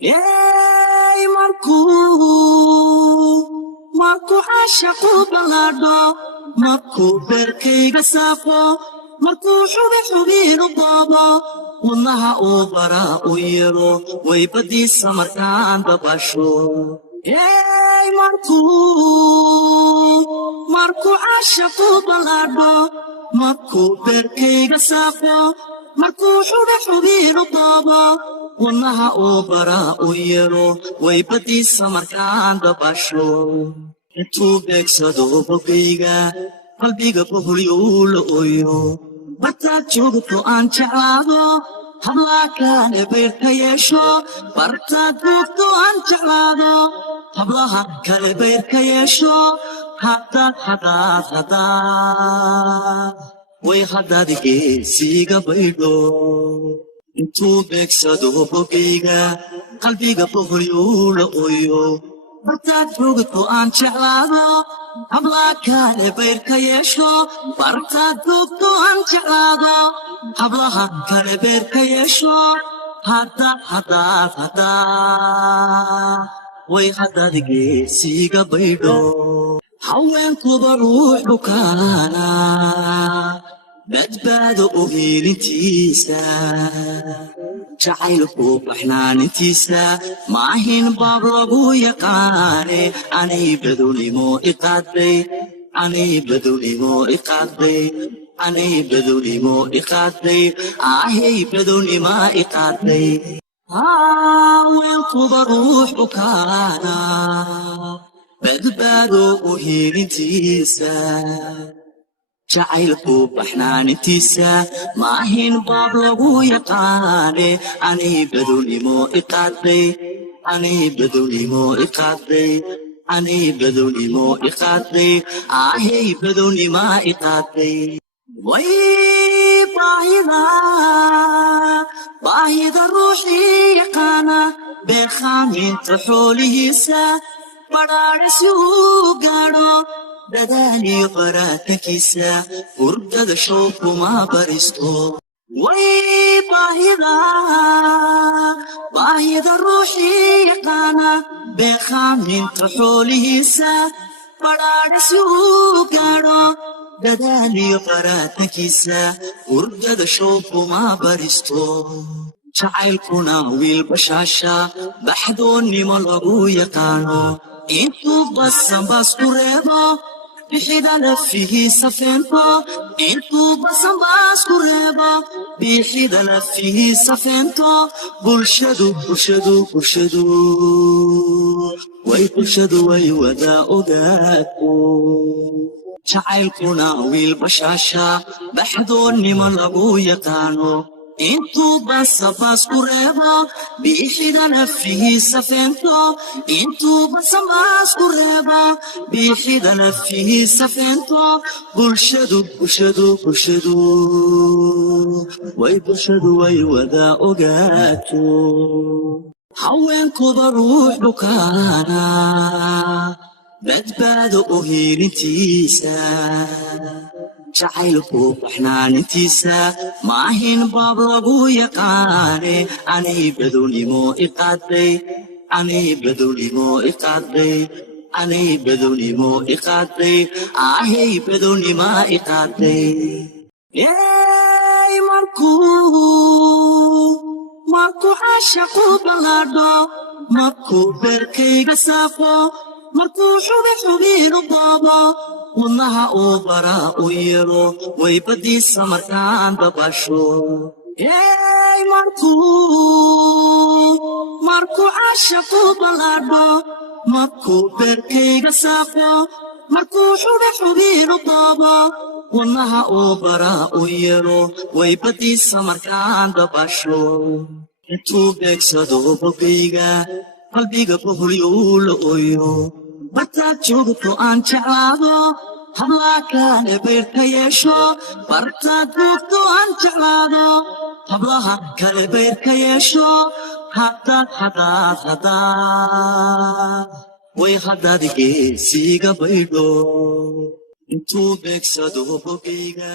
Ey markuu caashaqu balaadho markuu beerkayga saafo markuu xubiinu doobo wadnaha uu baraa u yeelo way badiisa markaan dabasho ey markuu caashaqu balaadho markuu beerkayga saafo markuu xubiinu doobo wadnaha uu baraa u yeelo way badiisa markaan dabasho intuu beegsado bogayga qalbiga boholyou la ooyo bartaad joogto aan jeclaado hablaa kale bayrka yeesho bartaad joogto aan jeclaado hablaha kale bayrka yeesho hadaad way haddaad geesiga baydho intuu beegsado bogayga qalbiga boholyou la ooyo bartaad joogto aan jeclaado hablaa kale bayrka yeesho bartaad joogto aan jeclaado hablaha kale bayrka yeesho way haddaad geesiga baydho haweenkuba ruux bukaana badbaado u hiilintiisa jacaylku baxnaanintiisa maahin baab lagu yaqaane anay badowlimo iqaadbay ahay badownima iqaadbay haweenkuba ruux bukaana badbaado u hiilintiisa jacaylku baxnaanintiisa maahin baab lagu yaqaane anay badownimo iqaadbay ahay badownima iqaadbay way baahida ruuxii yaqaana beerkhaaminta xoolihiisa badhaadhasi uu gaadho dadaaliyo qaraatankiisa hurdada show kuma baristo way baahida ruuxii yaqaana beerkhaaminta xoolihiisa badhaadhasi uu gaadho dadaaliyo qaraatankiisa hurdada show kuma baristo jacaylkuna wiil bashaasha baxdoonnimo lagu yaqaano intuu basanbaas ku reebo bixida lafihiisa feento intuu basanbaas ku reebo bixida lafihiisa feento bulshadu way wada ogaato jacaylkuna wiil bashaasha baxdoonnimo lagu yaqaano intuu basanbaas ku reebo bixida lafihiisa feento intuu basanbaas ku reebo bixida lafihiisa feento bulshadu way wada ogaato haweenkuba ruux bukaana badbaado u hiilintiisa jacaylku baxnaanintiisa maahin baab lagu yaqaane anay badownimo iqaadbay ahay badownima iqaadbay ey markuu caashaqu balaadho markuu beerkayga saafo markuu xubiinu doobo wadnaha uu baraa u yeelo way badiisa markaan dabasho ey markuu caashaqu balaadho markuu beerkayga saafo markuu xubiinu doobo wadnaha uu baraa u yeelo way badiisa markaan dabasho intuu beegsado bogayga qalbiga boholyou la ooyo bartaad joogto aan jeclaado hablaa kale bayrka yeesho bartaad joogto aan jeclaado hablaha kale bayrka yeesho way haddaad geesiga baydho intuu beegsado bogayga